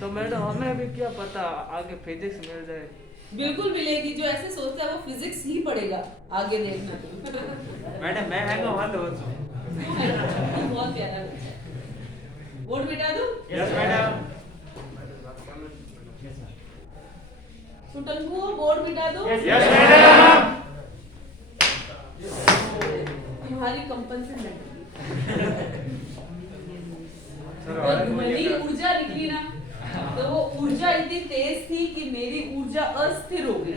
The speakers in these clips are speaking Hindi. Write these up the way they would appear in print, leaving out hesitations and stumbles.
तो मैडम हमें भी क्या पता आगे फिजिक्स मिल जाए। बिल्कुल मिलेगी, जो ऐसे सोचता है वो फिजिक्स ही पढ़ेगा आगे देखना तो। मैडम मैं हैंगा वाला हूं। तू बहुत प्यारा बच्चा है। वोट मिटा दूं? Yes madam. सुटंकु बोर्ड मिटा दो। Yes madam. तुम्हारी कंपन से लग सर ध्वनि ऊर्जा निकली ना, तो वो ऊर्जा इतनी तेज थी कि मेरी ऊर्जा अस्थिर हो गई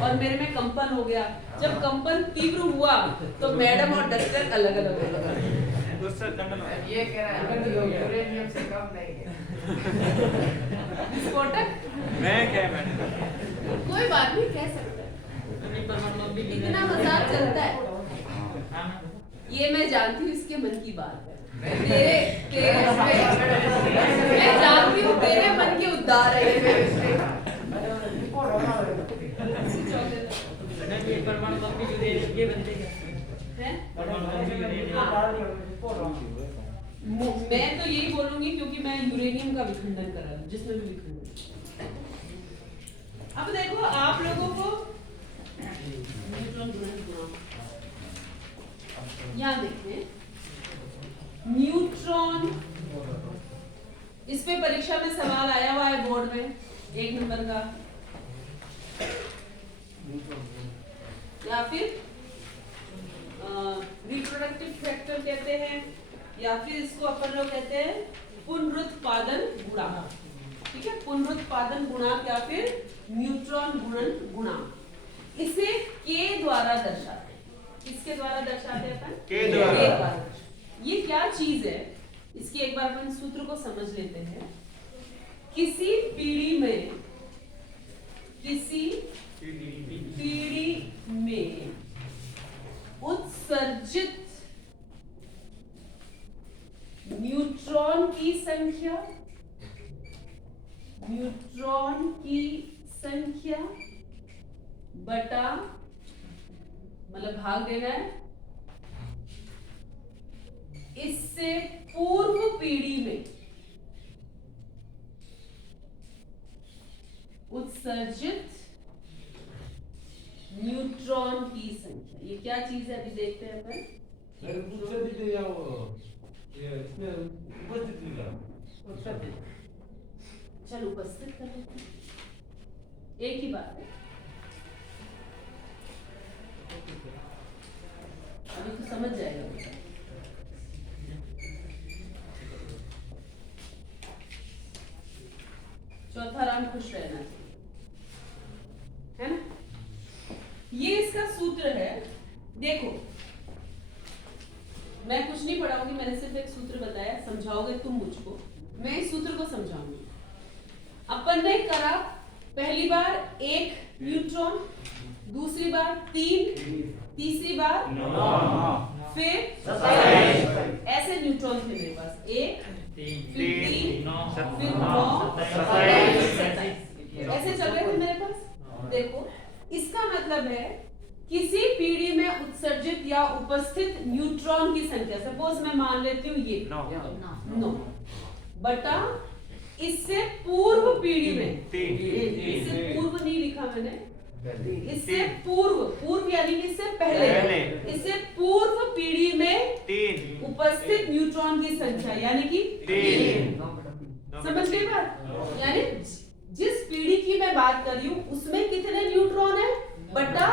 और मेरे में कंपन हो गया। जब कंपन तीव्र हुआ तो मैडम और डस्टर अलग अलग हो गए। ये कह रहा है यूरेनियम से कम नहीं है। विस्फोटक मैं क्या मैडम? कोई बात नहीं, कह सकता है, इतना मजाक चलता है। ये मैं जानती हूँ, इसके मन की बात है। तेरे तेरे मैं जानती हूँ तेरे मन के उद्धार है ये। परमाणु बम भी ये बनते हैं? मैं तो यही बोलूंगी क्योंकि मैं यूरेनियम का विखंडन कर रहा हूँ, जिसमें भी विखंडन। अब देखो आप लोगों को यहाँ देखिए न्यूट्रॉन, इस पे परीक्षा में सवाल आया हुआ है बोर्ड में 1 नंबर का, या फिर रिप्रोडक्टिव फैक्टर कहते हैं, या फिर इसको अपन लोग कहते हैं पुनरुत्पादन गुणांक। ठीक है, पुनरुत्पादन गुणांक या फिर न्यूट्रॉन गुणन गुणांक। इसे के द्वारा दर्शाते हैं। किसके द्वारा दर्शाते हैं अपन? के द्वारा। ये क्या चीज है, इसकी एक बार अपन सूत्र को समझ लेते हैं। किसी पीढ़ी में उत्सर्जित न्यूट्रॉन की संख्या बटा, मतलब भाग देना है, इससे पूर्व पीढ़ी में उत्सर्जित न्यूट्रॉन की संख्या। ये क्या चीज है अभी देखते हैं अपन। चल उपस्थित कर लेते हैं, एक ही बात है। अभी तो समझ जाएगा। चौथा राम खुश रहना चाहिए, है ना। ये इसका सूत्र है। देखो मैं कुछ नहीं पढ़ाऊंगी, मैंने सिर्फ एक सूत्र बताया, समझाओगे तुम मुझको, मैं इस सूत्र को समझाऊंगी। अपन ने करा पहली बार 1 न्यूट्रॉन, दूसरी बार 3, तीसरी बार 9, फिर ऐसे न्यूट्रॉन थे मेरे पास, 1 फिर 3 फिर 9 ऐसे चल रहे थे मेरे पास। देखो इसका मतलब है किसी पीढ़ी में उत्सर्जित या उपस्थित न्यूट्रॉन की संख्या, सपोज मैं मान लेती हूँ ये 9 बटा इससे पूर्व पीढ़ी में, इससे पूर्व नहीं लिखा मैंने, इससे पूर्व यानी कि इससे पहले, इससे पूर्व पीढ़ी में 3 उपस्थित न्यूट्रॉन की संख्या यानी कि 3। समझ गए बात? यानी जिस पीढ़ी की मैं बात कर रही हूँ उसमें कितने न्यूट्रॉन है बटा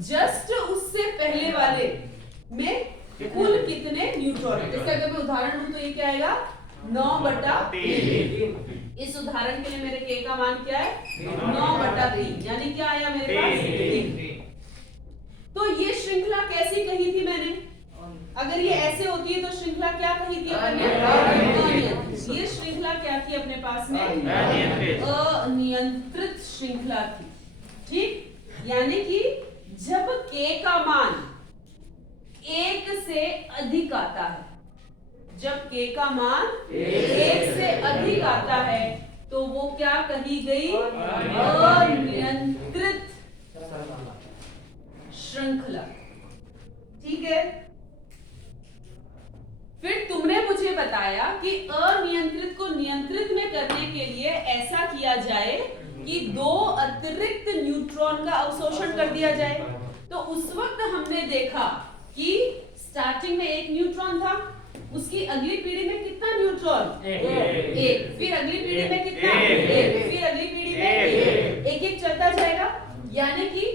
जस्ट उससे पहले वाले में कुल कितने न्यूट्रॉन है। इसका अगर मैं उदाहरण दूं तो ये क्या आएगा 9 बटा 3। इस उदाहरण के लिए मेरे के का मान क्या है 9 बटा 3, यानी क्या आया मेरे पास 3। तो ये श्रृंखला कैसी कही थी मैंने, अगर ये ऐसे होती है तो श्रृंखला क्या कही थी अपन ने अनियंत्रित। ये श्रृंखला क्या थी अपने पास में अनियंत्रित श्रृंखला थी। ठीक, यानी कि जब k का मान 1 से अधिक आता है, जब k का मान 1 से अधिक आता है तो वो क्या कही गई अनियंत्रित श्रृंखला। ठीक है, फिर तुमने मुझे बताया कि अनियंत्रित को नियंत्रित में करने के ऐसा किया जाए कि 2 अतिरिक्त न्यूट्रॉन का अवशोषण कर दिया जाए। तो उस वक्त हमने देखा कि स्टार्टिंग में 1 न्यूट्रॉन था, उसकी अगली पीढ़ी में कितना न्यूट्रॉन? 1। फिर अगली पीढ़ी में कितना? 1। फिर अगली पीढ़ी में 1। एक चलता जाएगा, यानी कि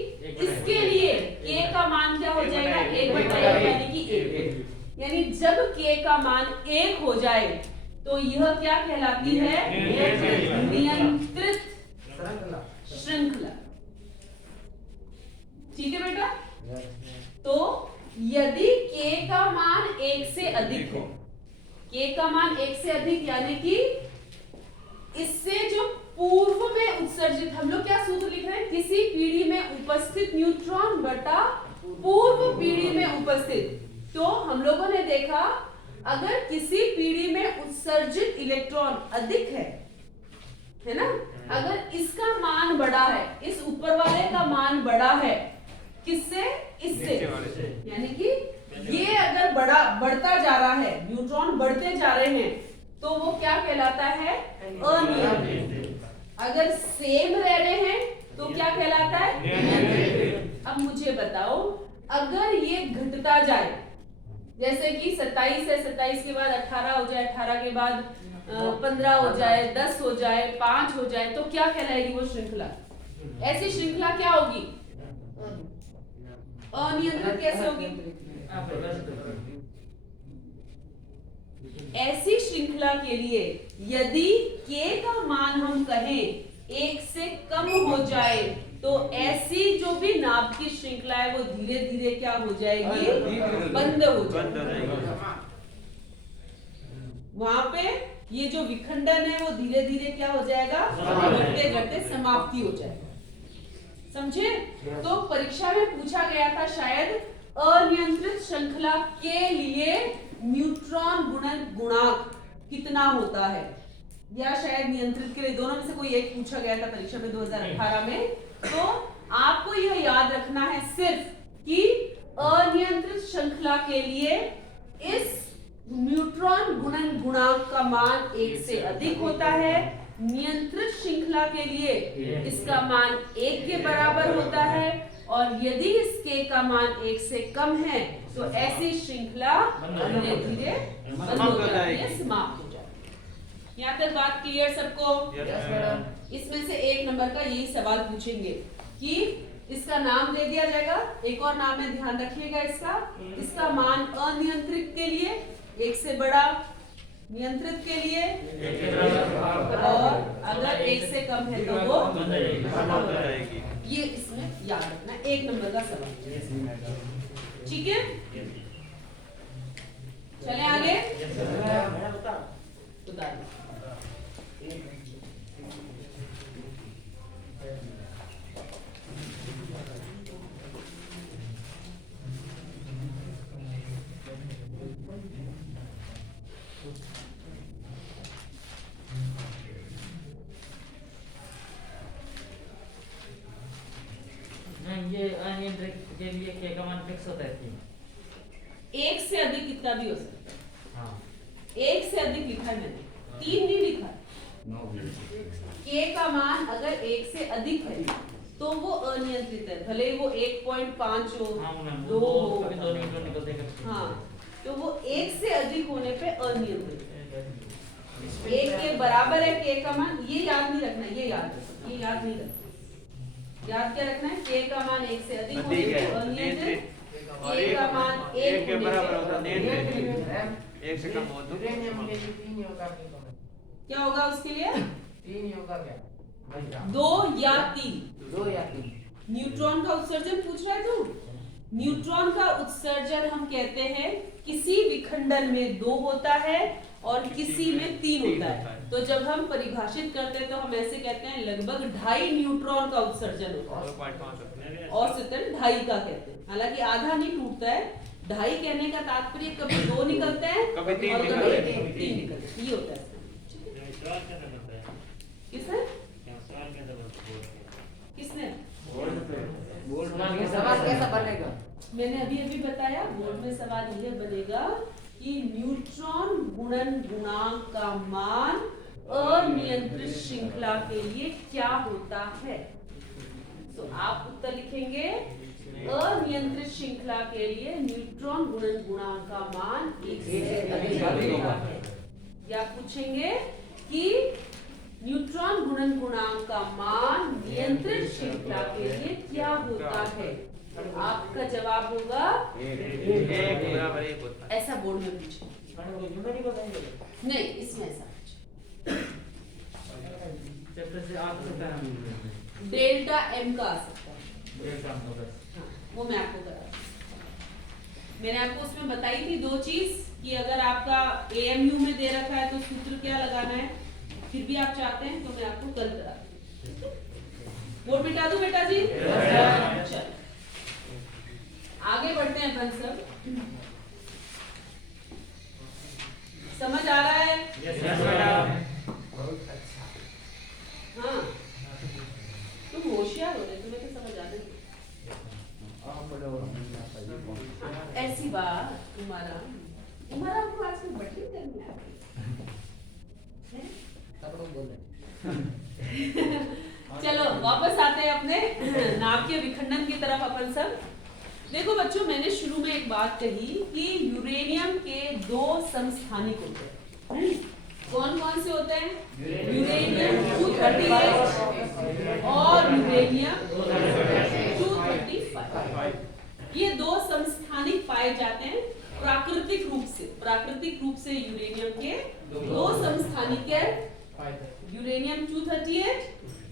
इसके लिए k का मान क्या हो जाएगा? 1/1 यानी कि 1। यानी जब k का मान 1 हो जाए तो यह क्या कहलाती है? नियंत्रित श्रृंखला। ठीक है बेटा? तो यदि k का मान 1 से अधिक हो, k का मान 1 से अधिक यानी कि इससे जो पूर्व में उत्सर्जित, हम लोग क्या सूत्र लिख रहे हैं? किसी पीढ़ी में उपस्थित न्यूट्रॉन बटा पूर्व पीढ़ी में उपस्थित। तो हम लोगों ने देखा अगर किसी पीढ़ी में उत्सर्जित इलेक्ट्रॉन अधिक है ना, अगर इसका मान बड़ा है, इस ऊपर वाले का मान बड़ा है, किससे? इससे, यानी कि ये अगर बढ़ता जा रहा है, न्यूट्रॉन बढ़ते जा रहे हैं, तो वो क्या कहलाता है? अनियंत्रित। अगर सेम रह रहे हैं तो क्या कहलाता है? नियंत्रित। अब मुझे बताओ, अगर ये घटता जाए, जैसे कि 27 है, 27 के बाद 18 हो जाए, 18 के बाद 15 हो जाए, 10 हो जाए, 5 हो जाए, तो क्या कहलाएगी वो श्रृंखला? ऐसी श्रृंखला क्या होगी? अनियंत्रित। कैसे होगी? ऐसी श्रृंखला के लिए यदि k का मान हम कहें 1 से कम हो जाए तो ऐसी जो भी नाभ की श्रृंखला है वो धीरे धीरे क्या हो जाएगी? बंद हो जाएगी। वहां पे ये जो विखंडन है वो धीरे धीरे क्या हो जाएगा? घटते घटते समाप्ति हो जाएगी। समझे? तो परीक्षा में पूछा गया था शायद अनियंत्रित श्रृंखला के लिए न्यूट्रॉन गुणक कितना होता है, या शायद नियंत्रित के लिए, दोनों में से कोई एक पूछा गया था परीक्षा में 2018 में। तो आपको यह याद रखना है सिर्फ कि अनियंत्रित श्रृंखला के लिए इस न्यूट्रॉन गुणक का मान 1 से अधिक होता है, नियंत्रित श्रृंखला के लिए इसका मान 1 के बराबर होता है, और यदि इस k का मान 1 से कम है तो ऐसी श्रृंखला धीरे धीरे बंद हो जाती है, समाप्त हो जाती है। यहाँ तक बात क्लियर सबको? इसमें से 1 नंबर का यही सवाल पूछेंगे कि इसका नाम दे दिया जाएगा, एक और नाम है, ध्यान रखिएगा इसका मान अनियंत्रित के लिए 1 से बड़ा, नियंत्रित के लिए, और अगर 1 से कम है तो वो बंद हो जाएगी। ये इसमें याद रखना, 1 नंबर का सवाल। ठीक है? चले आगे। ये अनियंत्रित के लिए k का मान फिक्स होता है 3। 1 से अधिक कितना भी हो सकता है। हाँ, 1 से अधिक लिखा है मैंने, 3 नहीं लिखा है। k का मान अगर 1 से अधिक है तो वो अनियंत्रित है, भले वो 1.5 हो, 2 हो, कभी 2 न्यूट्रॉन निकलते हैं। हाँ, तो वो 1 से अधिक होने पे अनियंत्रित है। 1 के बराबर है k का मान, ये याद नहीं रखना, ये याद नहीं रखना। याद क्या रखना है? k का मान 1 से अधिक होने पे अनियंत्रित, k का मान 1 के बराबर होता होने है, पे 1 से कम हो तो क्या होगा उसके लिए? 3 होगा क्या? 2 या 3। 2 या 3। न्यूट्रॉन का उत्सर्जन पूछ रहा है तू? न्यूट्रॉन का उत्सर्जन हम कहते हैं किसी विखंडन में 2 होता है और किसी में 3 होता है। तो जब हम परिभाषित करते हैं तो हम ऐसे कहते हैं लगभग 2.5 न्यूट्रॉन का उत्सर्जन होता है, औसतन 2.5 का कहते हैं। हालांकि आधा नहीं टूटता है, 2.5 कहने का तात्पर्य कभी 2 निकलते हैं, कभी 3 और निकलते हैं। कभी 3 निकलते हैं, ये होता है। किसने किसने सवाल कैसा बनेगा? मैंने अभी बताया, बोर्ड में सवाल यह बनेगा कि न्यूट्रॉन गुणन गुणांक का मान अनियंत्रित श्रृंखला के लिए क्या होता है? तो आप उत्तर लिखेंगे अनियंत्रित श्रृंखला के लिए न्यूट्रॉन गुणन गुणांक का मान 1 से अधिक होता है। या पूछेंगे कि न्यूट्रॉन गुणन गुणांक का मान नियंत्रित श्रृंखला के लिए क्या होता है? तो आपका जवाब होगा एक बराबर एक होता है। ऐसा बोर्ड में पूछे नहीं, इसमें ऐसा पूछे चैप्टर से आप सकता है डेल्टा एम का आ सकता है। डेल्टा एम का बस। हाँ, वो मैं आपको करा मैंने आपको उसमें बताई थी दो चीज कि अगर आपका एएमयू में दे रखा है तो सूत्र क्या लगाना है, फिर भी आप चाहते हैं तो मैं आपको कल करा दूं। बोर्ड मिटा दूं बेटा जी? चल आगे बढ़ते हैं अपन सब। समझ आ रहा है? Yes madam. हाँ तुम होशियार हो रहे, तुम्हें तो समझ आ रही। ऐसी बात तुम्हारा आपको आज में बटन करनी आ गई चलो वापस आते हैं अपने नाभिक के विखंडन की तरफ अपन सब। देखो बच्चों, मैंने शुरू में एक बात कही कि यूरेनियम के दो समस्थानिक होते हैं। कौन कौन से होते हैं? यूरेनियम 238 और यूरेनियम 235। ये दो समस्थानिक पाए जाते हैं प्राकृतिक रूप से यूरेनियम के दो समस्थानिक है, यूरेनियम 238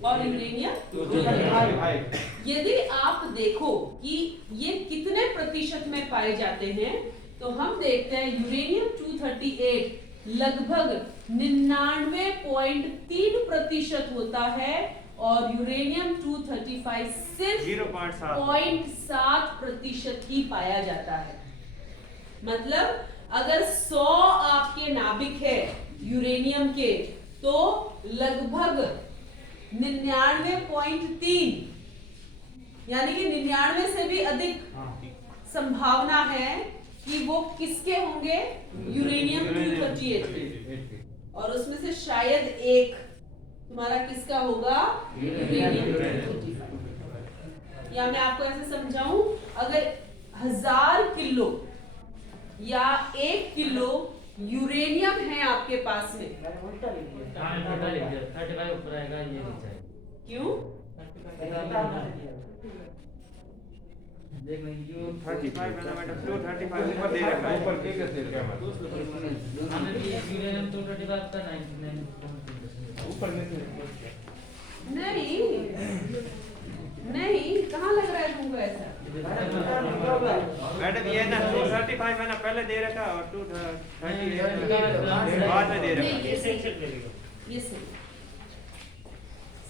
और यूरेनियम 235। यदि आप देखो कि ये कितने प्रतिशत में पाए जाते हैं तो हम देखते हैं यूरेनियम 238 लगभग 99.3% होता है और यूरेनियम 235 सिर्फ 0.7% ही पाया जाता है। मतलब अगर 100 आपके नाभिक है यूरेनियम के तो लगभग 99.3 यानी कि 99 से भी अधिक संभावना है कि वो किसके होंगे? यूरेनियम 238 के। और उसमें से शायद एक तुम्हारा किसका होगा? यूरेनियम 235। या मैं आपको ऐसे समझाऊं, अगर 1000 किलो या 1 किलो यूरेनियम है आपके पास में, 35 ऊपर आएगा ये भी चाहिए। क्यों? देख लेंगे क्यों 35 है ना मैडम, 235 ऊपर दे रखा है। ऊपर के कैसे क्या मतलब? हमें भी यूरेनियम 235 का 99% ऊपर में नहीं कहाँ लग रहा है तुमको ऐसा? मैडम ये ना 235 है ना, पहले दे रखा और 238 बाद में दे रखा। ये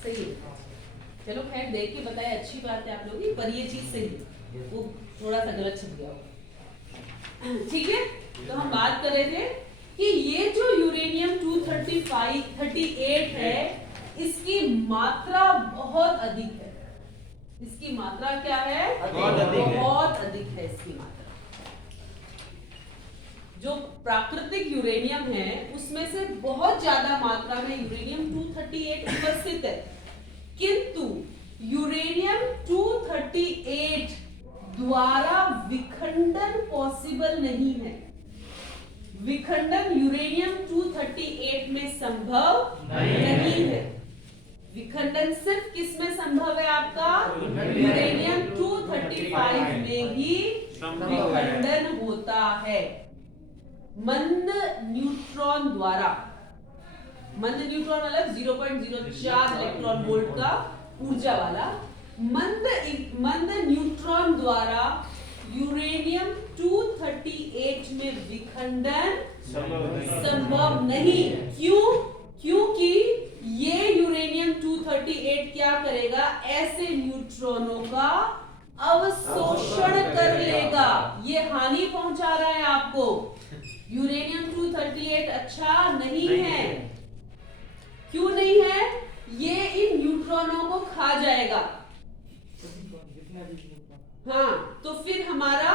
सही है। चलो खैर देख के बताए, अच्छी बात है आप लोगों की, पर ये चीज सही है, वो थोड़ा सा गलत छप गया होगा। ठीक है, तो हम बात कर रहे थे कि ये जो यूरेनियम 238 है इसकी मात्रा बहुत अधिक है। इसकी मात्रा क्या है? बहुत अधिक है इसकी मात्रा। जो प्राकृतिक यूरेनियम है उसमें से बहुत ज्यादा मात्रा में यूरेनियम 238 उपस्थित है, किंतु यूरेनियम 238 द्वारा विखंडन पॉसिबल नहीं है। विखंडन यूरेनियम 238 में संभव नहीं है। विखंडन सिर्फ किस में संभव है आपका? यूरेनियम 235 में ही विखंडन होता है। मंद न्यूट्रॉन द्वारा, मंद न्यूट्रॉन मतलब 0.04 इलेक्ट्रॉन वोल्ट का ऊर्जा वाला मंद न्यूट्रॉन द्वारा यूरेनियम 238 में विखंडन संभव नहीं। क्यों? क्योंकि ये यूरेनियम 238 क्या करेगा? ऐसे न्यूट्रॉनों का अवशोषण कर लेगा। ये हानि पहुंचा रहा है आपको। यूरेनियम 238 अच्छा नहीं है। क्यों नहीं है? ये इन न्यूट्रॉनों को खा जाएगा। हाँ, तो फिर हमारा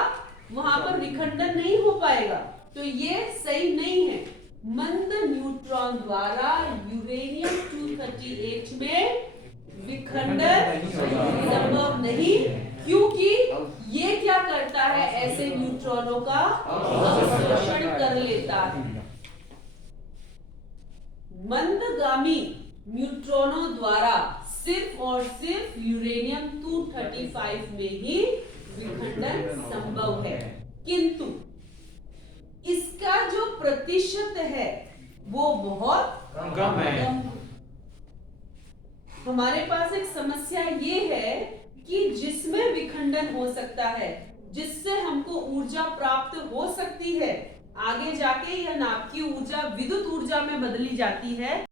वहां पर विखंडन नहीं हो पाएगा। तो ये सही नहीं है। मंद न्यूट्रॉन न्यूट्रॉन द्वारा यूरेनियम 238 में विखंडन संभव नहीं, क्योंकि ये क्या करता है, ऐसे न्यूट्रॉनों का अवशोषण कर लेता है। मंदगामी न्यूट्रॉनों द्वारा सिर्फ और सिर्फ यूरेनियम 235 में ही विखंडन संभव है, किंतु इसका जो प्रतिशत है वो बहुत कम है। हमारे पास एक समस्या ये है कि जिसमें विखंडन हो सकता है, जिससे हमको ऊर्जा प्राप्त हो सकती है, आगे जाके यह नाभिकीय ऊर्जा विद्युत ऊर्जा में बदली जाती है।